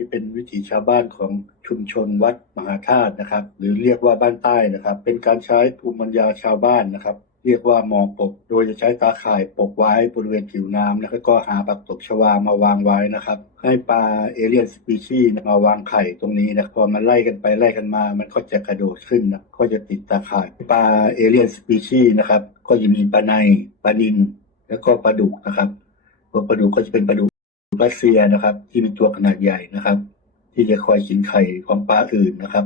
นี่เป็นวิถีชาวบ้านของชุมชนวัดมหาธาตุนะครับ หรือเรียกว่าบ้านใต้นะครับ เป็นการใช้ภูมิปัญญาชาวบ้านนะครับ เรียกว่ามองปก โดยจะใช้ตาข่ายปกไว้บริเวณผิวน้ำแล้วก็หาปักตบชวามาวางไว้นะครับ ให้ปลาเอเลียนสปีชีส์มาวางไข่ตรงนี้นะพอมันไล่กันไปไล่กันมา มันก็จะกระโดดขึ้นนะก็จะติดตาข่ายปลาเอเลียนสปีชีส์นะครับ ก็จะมีปลาในปลานิลแล้วก็ปลาดุกนะครับตัวปลาดุกก็จะเป็นปลาดุก รัสเซียนะครับ ที่มีตัวขนาดใหญ่นะครับ ที่จะคอยกินไข่ของปลาอื่นนะครับ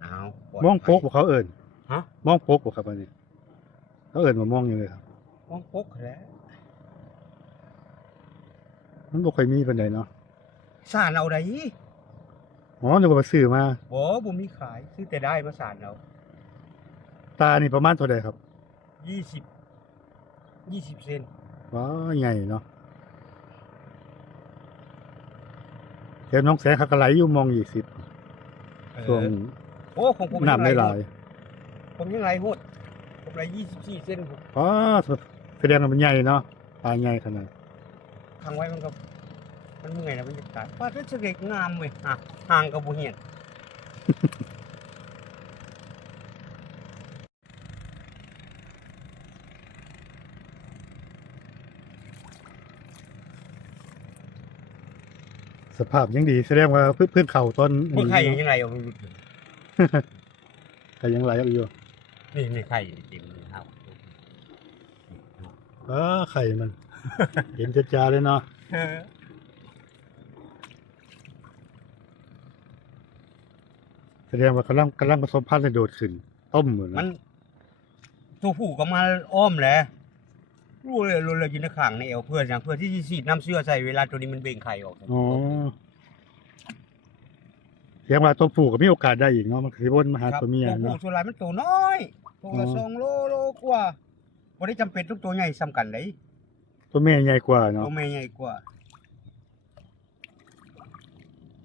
เอาปลดมองโปกบ่เขาเอิ้นฮะมองโปกบ่ครับอันนี้ เขาเอิ้นว่ามองอยู่เลยครับมองปกแหล้วมันบ่ค่อยมีปานใดเนาะสารเอาได้อ๋อนึกว่าซื้อมา บ่บ่มีขายซื้อแต่ได้มาสารเอาตานี่ประมาณเท่าใดครับ 20 20 เซน ว้าใหญ่เนาะแถวน้องแสงเขาก็ไหลอยู่มอง20ช่วงโอ้ของผมน้ำหลายผมยังไรโหดผมไร24เซนผมๆอ๋อแสดงว่ามันใหญ่เนาะปลาใหญ่ขนาดขังไว้มันก็มันเมื่อยแล้วมันจะตายว่าถ้าเด็กงามเว้ยอะห่างกับบ่เหียน สภาพยังดีแสดงว่าพื้นพื้นเขาต้นบ่ไข่นี้ยังไงเอาไปหยุดก็ยังไหลออกอยู่นี่นี่ไข่เต็มเลยครับอ้าไข่มัน เห็นจ้าๆเลยเนาะเออแสดงว่ากำลังกำลังผสมพันธุ์ให้โดดขึ้น ต้มเหมือนมันตัวผู้ก็มาอ้อมแหละ รู้เลยรู้เลยอยู่ในข้างในเอวเพื่อนอย่างเพื่อที่จะฉีดน้ำเชื้อใส่เวลาตัวนี้มันเบ่งไข่ออกอ๋อเสียงว่าตัวผู้ก็มีโอกาสได้อีกเนาะมันคือวนมาหาครับตัวเมียตัวผู้เนาะส่วนใหญ่มันตัวน้อยตัวละอ๋อสองโลโลกว่าบ่ได้จำเป็นทุกตัวใหญ่ซ้ำกันเลยตัวเมียใหญ่กว่าเนาะตัวแม่ใหญ่กว่า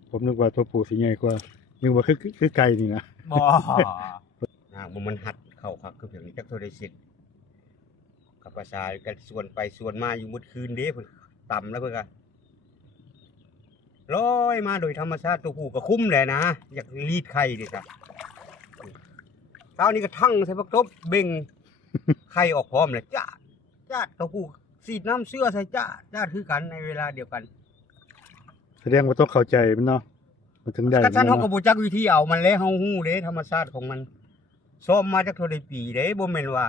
ผมนึกว่าตัวผู้สิใหญ่กว่านึกว่าคือคือคือไก่นี่นะบ่อ่าบ่มันหัดเข้าคักคือเพียงนี้จักเท่าได้เสร็จ กับภาษากันส่วนไปส่วนมาอยู่มื้อคืนเด้เพิ่นต่ำแล้วเพิ่นก็ลอยมาโดยธรรมชาติตัวผู้ก็คุ้มแหละนะ อยากรีดไข่ดิครับเช้านี้ก็ทั้งใส่พักตบเบ่งไข่ออกพร้อมเลยจ้าจ้าตัวผู้สีดน้ำเสื้อใส่จ้าจ้าคือกันในเวลาเดียวกันแสดงว่าต้องเข้าใจมันเนาะมันถึงได้กระชั้นเขาก็เนาะบ่จักวิธีเอามันแล้วเฮาฮู้เด้ธรรมชาติของมันซ้อมมาจากเท่าใดปีเด้บ่แม่นว่า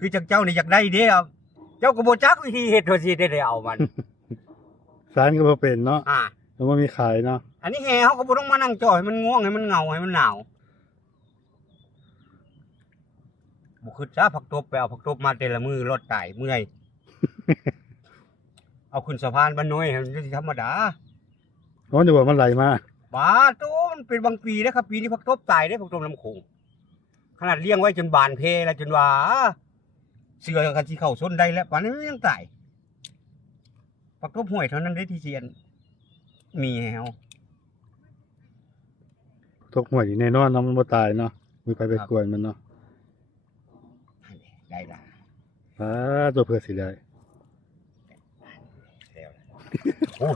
คือจักเจ้านี่อยากได้เด้เอาเจ้าก็บ่จักวิธีเฮ็ดว่าสิได้ได้เอามันสารก็บ่เป็นเนาะอ่า แล้วมันมีขายเนาะอันนี้แห่เขาก็บ่ต้องมานั่งจ่อให้มันง่วงให้มันเหงาให้มันหนาวบ่คือจ้าผักตบไปเอาผักตบมาแต่ละมือรถตายเมื่อย เอาขึ้นสะพานบ้านน้อยให้มันสิธรรมดาอ๋อนึกว่ามันไหลมาบาโตมันเป็นบางปีนะครับ ปีนี้ผักตบตายได้ผักตบลำโขงขนาดเลี้ยงไว้จนบานเพแล้วจนว่า เสือกันที่เข้าส้นได้แล้วป่านนี้มันยังตายผักตบห่วยเท่านั้นได้ที่เชียน มีแฮวตกหวยนี่แน่นอนเนาะมันบ่ตายเนาะมีไปไปครับกวนมันเนาะได้ละอ่าตัวเพื่อสิได้แล้วล่ะโอ้